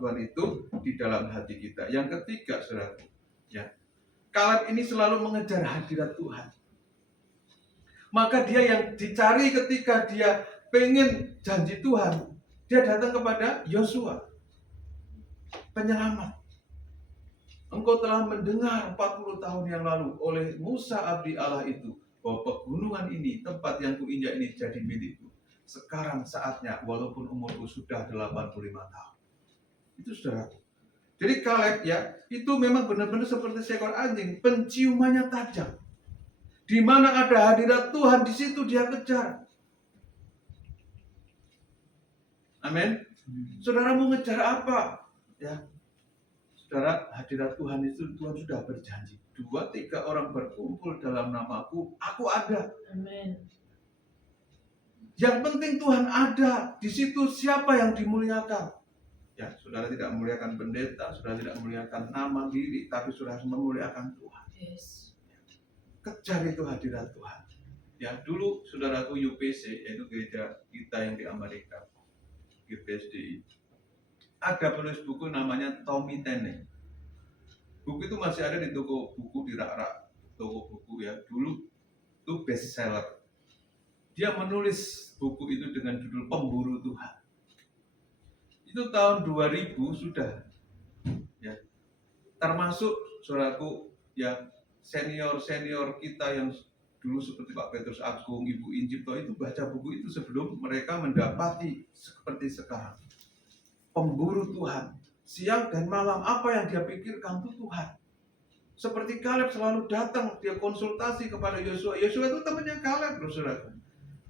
Tuhan itu di dalam hati kita. Yang ketiga, saudaraku, ya, Kaleb ini selalu mengejar hadirat Tuhan. Maka dia yang dicari ketika dia pengen janji Tuhan, dia datang kepada Yosua, penyelamat. Engkau telah mendengar 40 tahun yang lalu oleh Musa abdi Allah itu, bahwa pegunungan ini, tempat yang kuinjak ini jadi milikku. Sekarang saatnya, walaupun umurku sudah 85 tahun. Itu saudara. Jadi Kaleb ya, itu memang benar-benar seperti seekor anjing, penciumannya tajam. Di mana ada hadirat Tuhan, di situ dia kejar. Amin. Saudara mau ngejar apa? Ya, saudara, hadirat Tuhan itu Tuhan sudah berjanji. 2-3 orang berkumpul dalam namaku, aku ada. Amin. Yang penting Tuhan ada. Di situ siapa yang dimuliakan? Ya, saudara tidak memuliakan pendeta, saudara tidak memuliakan nama diri, tapi saudara memuliakan Tuhan. Yes. Kejar itu hadirat Tuhan. Ya, dulu saudaraku UPC, yaitu gereja kita yang di Amerika, UPSDI, ada penulis buku namanya Tommy Tenney. Buku itu masih ada di toko buku di rak-rak toko buku ya. Dulu itu bestseller. Dia menulis buku itu dengan judul Pemburu Tuhan. Itu tahun 2000 sudah. Ya. Termasuk saudaraku ya, senior-senior kita yang dulu seperti Pak Petrus Agung, Ibu Injipto itu baca buku itu sebelum mereka mendapati seperti sekarang. Pemburu Tuhan. Siang dan malam apa yang dia pikirkan itu Tuhan. Seperti Kaleb selalu datang, dia konsultasi kepada Yosua. Yosua itu temannya Kaleb, saudara.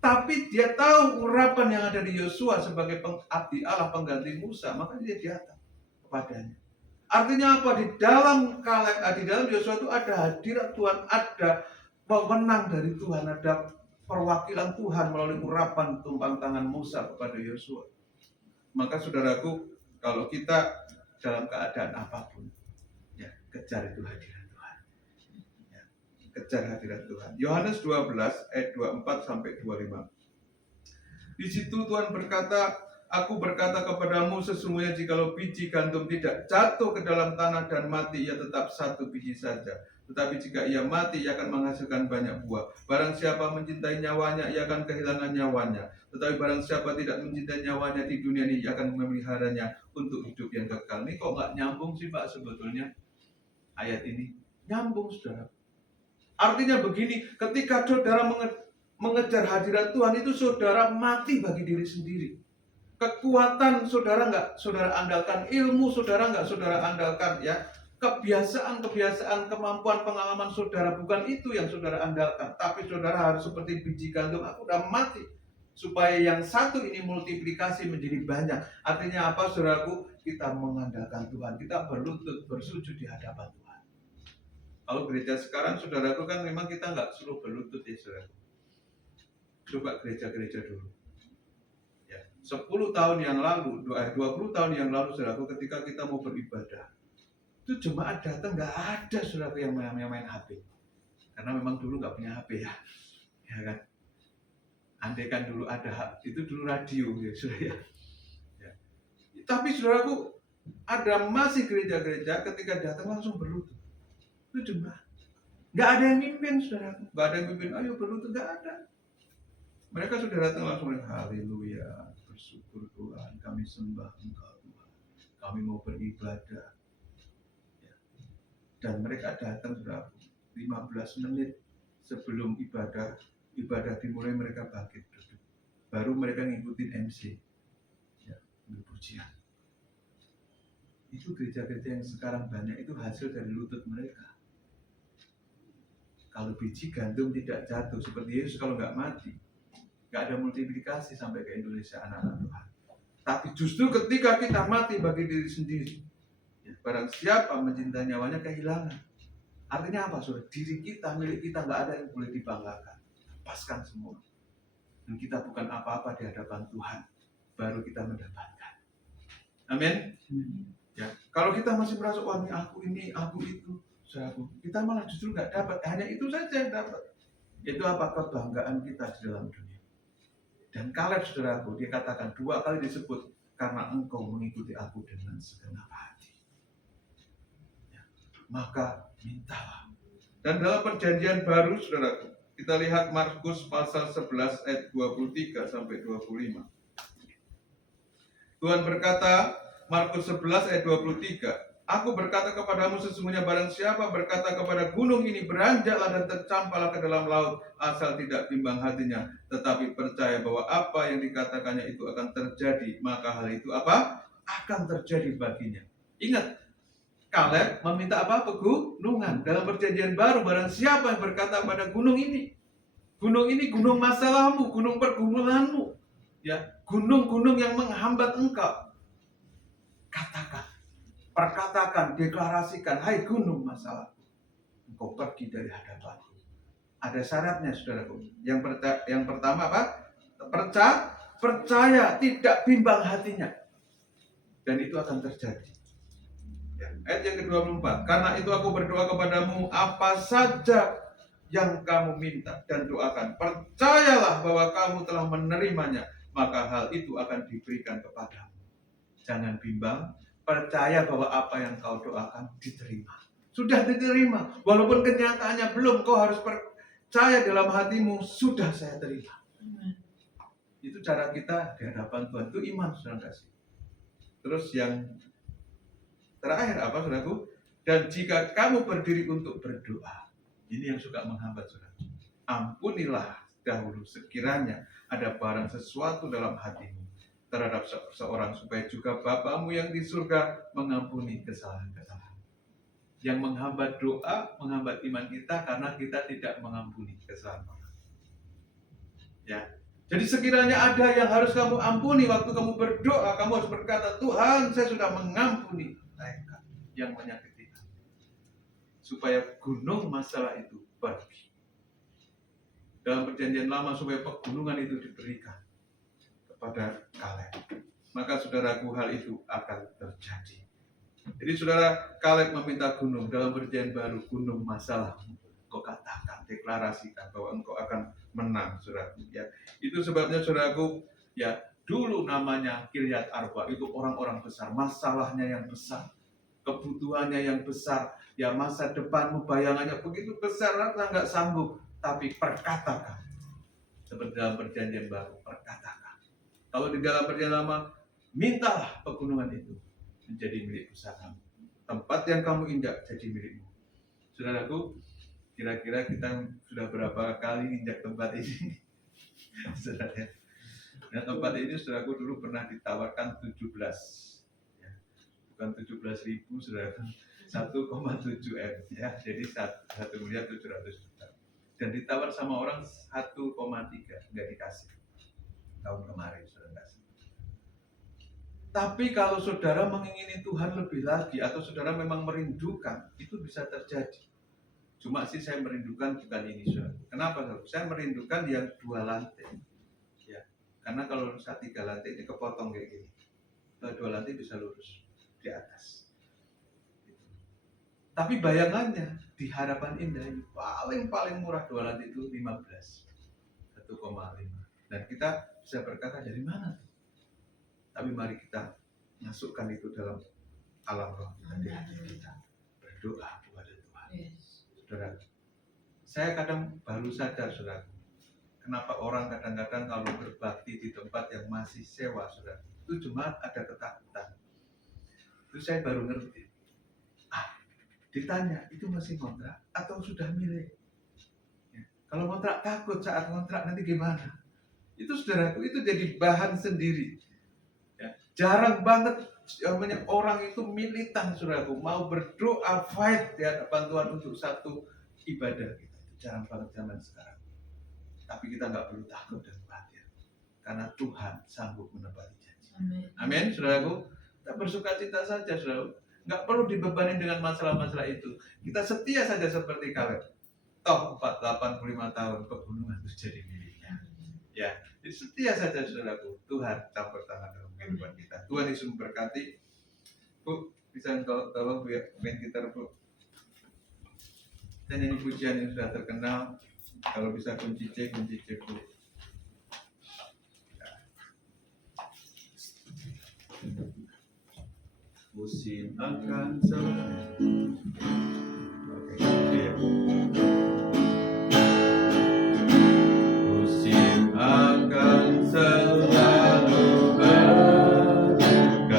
Tapi dia tahu urapan yang ada di Yosua sebagai abdi Allah pengganti Musa, maka dia datang kepadanya. Artinya apa? Di dalam Kaleb, di dalam Yosua itu ada hadirat Tuhan, ada wewenang dari Tuhan, ada perwakilan Tuhan melalui urapan tumpang tangan Musa kepada Yosua. Maka saudaraku, kalau kita dalam keadaan apapun, ya kejar itu hadirat Tuhan. Ya, kejar hadirat Tuhan. Yohanes 12 ayat 24 sampai 25. Di situ Tuhan berkata, Aku berkata kepadamu, sesungguhnya jikalau biji gandum tidak jatuh ke dalam tanah dan mati, ia tetap satu biji saja. Tetapi jika ia mati, ia akan menghasilkan banyak buah. Barang siapa mencintai nyawanya, ia akan kehilangan nyawanya. Tetapi barang siapa tidak mencintai nyawanya di dunia ini, ia akan memeliharanya untuk hidup yang kekal. Ini kok nggak nyambung sih Pak sebetulnya ayat ini? Nyambung saudara. Artinya begini, ketika saudara mengejar hadirat Tuhan itu saudara mati bagi diri sendiri. Kekuatan saudara nggak saudara andalkan, ilmu saudara nggak saudara andalkan, ya. Kebiasaan, kemampuan, pengalaman saudara bukan itu yang saudara andalkan, tapi saudara harus seperti biji gandum, aku udah mati supaya yang satu ini multiplikasi menjadi banyak. Artinya apa, saudaraku? Kita mengandalkan Tuhan, kita berlutut bersujud di hadapan Tuhan. Kalau gereja sekarang, saudaraku, kan memang kita nggak suruh berlutut ya, saudaraku. Coba gereja-gereja dulu. 10 tahun yang lalu, 20 tahun yang lalu, saudaraku, ketika kita mau beribadah, itu jemaat datang nggak ada saudaraku yang main HP, karena memang dulu nggak punya HP ya kan. Andai kan dulu ada, itu dulu radio ya saudara ya. Tapi saudaraku, ada masih gereja-gereja ketika datang langsung berlutut. Itu jemaat, nggak ada yang mimpin saudaraku, nggak ada yang mimpin, ayo berlutut, nggak ada. Mereka sudah datang langsung, haleluya, bersyukur Tuhan, kami sembah Engkau Tuhan, kami mau beribadah. Ya. Dan mereka datang sudah 15 menit sebelum ibadah dimulai, mereka bangkit duduk. Baru mereka ngikutin MC, ya, pujian. Itu gereja-gereja yang sekarang banyak, itu hasil dari lutut mereka. Kalau biji gandum tidak jatuh, seperti Yesus kalau nggak mati, nggak ada multiplikasi sampai ke Indonesia anak-anak Tuhan. Tapi justru ketika kita mati bagi diri sendiri, ya, barang siapa mencintai nyawanya kehilangan. Artinya apa, saudara? Diri kita, milik kita, nggak ada yang boleh dibanggakan. Lepaskan semua. Dan kita bukan apa-apa di hadapan Tuhan. Baru kita mendapatkan. Amin. Ya, kalau kita masih merasa, wah ini aku itu, saudaraku, kita malah justru nggak dapat. Hanya itu saja yang dapat. Itu apa? Kebanggaan kita di dalam dunia. Dan Kaleb, saudaraku, dia katakan 2 kali disebut karena engkau mengikuti aku dengan segenap hati. Ya, maka mintalah. Dan dalam perjanjian baru, saudaraku, kita lihat Markus pasal 11 ayat 23 sampai 25. Tuhan berkata, Markus 11 ayat 23, Aku berkata kepadamu sesungguhnya barang siapa berkata kepada gunung ini beranjaklah dan tercampaklah ke dalam laut, asal tidak bimbang hatinya, tetapi percaya bahwa apa yang dikatakannya itu akan terjadi, maka hal itu apa? Akan terjadi baginya. Ingat, Kaleb meminta apa? Pegunungan. Dalam perjanjian baru, barang siapa yang berkata pada gunung ini gunung masalahmu, gunung pergumulanmu, ya, gunung-gunung yang menghambat engkau, perkatakan, deklarasikan, hai gunung masalah, engkau pergi dari hadapanku. Ada syaratnya, saudaraku. Yang pertama apa? Percaya, tidak bimbang hatinya, dan itu akan terjadi. Ya. Ayat yang ke-24, karena itu aku berdoa kepadamu, apa saja yang kamu minta dan doakan, percayalah bahwa kamu telah menerimanya, maka hal itu akan diberikan kepadamu. Jangan bimbang, percaya bahwa apa yang kau doakan diterima. Sudah diterima, walaupun kenyataannya belum, kau harus percaya dalam hatimu, sudah saya terima. Itu cara kita di hadapan Tuhan, itu iman, saudara kasih. Terus yang terakhir apa, saudaraku? Dan jika kamu berdiri untuk berdoa, ini yang suka menghambat, saudara. Ampunilah dahulu sekiranya ada barang sesuatu dalam hatimu terhadap seorang, supaya juga Bapamu yang di surga mengampuni kesalahan-kesalahan. Yang menghambat doa, menghambat iman kita karena kita tidak mengampuni kesalahan orang. Ya. Jadi sekiranya ada yang harus kamu ampuni waktu kamu berdoa, kamu harus berkata, Tuhan, saya sudah mengampuni mereka yang menyakiti kamu. Supaya gunung masalah itu pergi. Dalam perjanjian lama supaya pegunungan itu diberikan pada Kaleb. Maka saudaraku, hal itu akan terjadi. Jadi saudara, Kaleb meminta gunung. Dalam perjanjian baru, gunung masalah. Kau katakan, deklarasikan bahwa engkau akan menang, saudaraku. Ya, itu sebabnya saudaraku, ya, dulu namanya Kiryat Arba, itu orang-orang besar, masalahnya yang besar, kebutuhannya yang besar, ya, masa depanmu bayangannya begitu besar, rasa nggak sanggup, tapi perkatakan. Seperti dalam perjanjian baru, perkatakan. Kalau di dalam perjanjian lama, mintalah pegunungan itu menjadi milik usahamu. Tempat yang kamu injak jadi milikmu. Saudaraku, kira-kira kita sudah berapa kali injak tempat ini? Saudara, nah, tempat ini saudaraku dulu pernah ditawarkan 17, ya. Bukan 17.000, saudaraku, 1,7 M, ya. Jadi 1.700.000. Dan ditawar sama orang 1,3, nggak dikasih tahun kemarin, saudara. Tapi kalau saudara mengingini Tuhan lebih lagi, atau saudara memang merindukan, itu bisa terjadi. Cuma sih saya merindukan bukan ini, saudara. Kenapa? Saya merindukan yang 2 lantai. Ya, karena kalau 3 lantai ini kepotong kayak gini. Kalau 2 lantai bisa lurus di atas. Tapi bayangannya di harapan indah ini paling murah 2 lantai itu 15, 1,5. Dan kita bisa berkata, dari mana? Tapi mari kita masukkan itu dalam alam roh kita, di hati kita, berdoa kepada Tuhan. Saudara, saya kadang baru sadar, saudara, kenapa orang kadang-kadang kalau berbakti di tempat yang masih sewa, saudara, itu cuma ada ketakutan. Itu saya baru ngerti. Ditanya, itu masih kontrak atau sudah milik? Ya, kalau kontrak takut saat kontrak nanti gimana? Itu saudaraku, itu jadi bahan sendiri. Jarang banget orang itu militan, saudaraku, mau berdoa fight di hadapan Tuhan untuk satu ibadah kita. Itu jarang banget zaman sekarang. Tapi kita nggak perlu takut dan khawatir, karena Tuhan sanggup menepati janji. Amin, saudaraku. Kita bersukacita saja, saudaraku. Nggak perlu dibebani dengan masalah-masalah itu. Kita setia saja seperti Kaleb. Toh 85 tahun pegunungan itu jadi miliknya. Ya, jadi setia saja, saudaraku. Tuhan campur tangan dalam kehidupan kita. Tuhan Yesus memberkati. Bu, bisa tolong main gitar, Bu. Dan ini pujian yang sudah terkenal. Kalau bisa kunci C, Bu. Musim akan selalu. Oke, iya. Musim akan selalu berganti.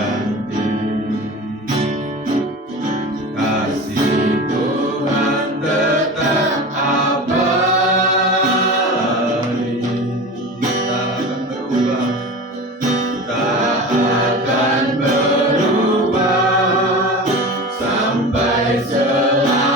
Kasih Tuhan tetap abadi. Tak akan berubah. Tak akan berubah sampai selamanya.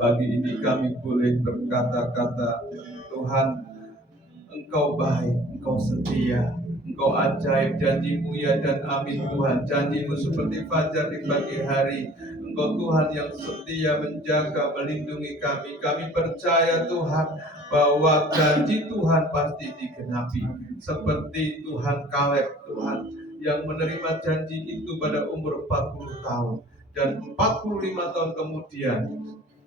Pagi ini kami boleh berkata-kata, Tuhan, Engkau baik, Engkau setia, Engkau ajaib, janjimu ya dan amin Tuhan. Janjimu seperti fajar di pagi hari. Engkau Tuhan yang setia menjaga, melindungi kami. Kami percaya Tuhan bahwa janji Tuhan pasti digenapi. Seperti Tuhan Kaleb, Tuhan yang menerima janji itu pada umur 40 tahun. Dan 45 tahun kemudian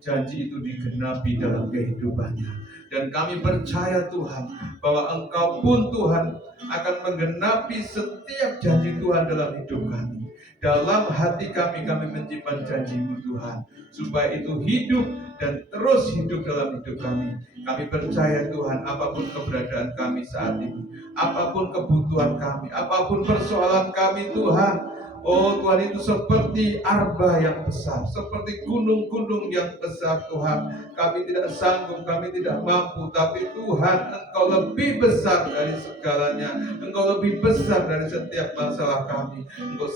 janji itu digenapi dalam kehidupannya. Dan kami percaya Tuhan bahwa Engkau pun Tuhan akan menggenapi setiap janji Tuhan dalam hidup kami. Dalam hati kami menyimpan janji-Mu Tuhan, supaya itu hidup dan terus hidup dalam hidup kami. Kami percaya Tuhan, apapun keberadaan kami saat ini, apapun kebutuhan kami, apapun persoalan kami Tuhan, oh Tuhan, itu seperti Arba yang besar, seperti gunung-gunung yang besar Tuhan. Kami tidak sanggup, kami tidak mampu, tapi Tuhan, Engkau lebih besar dari segalanya. Engkau lebih besar dari setiap masalah kami. Engkau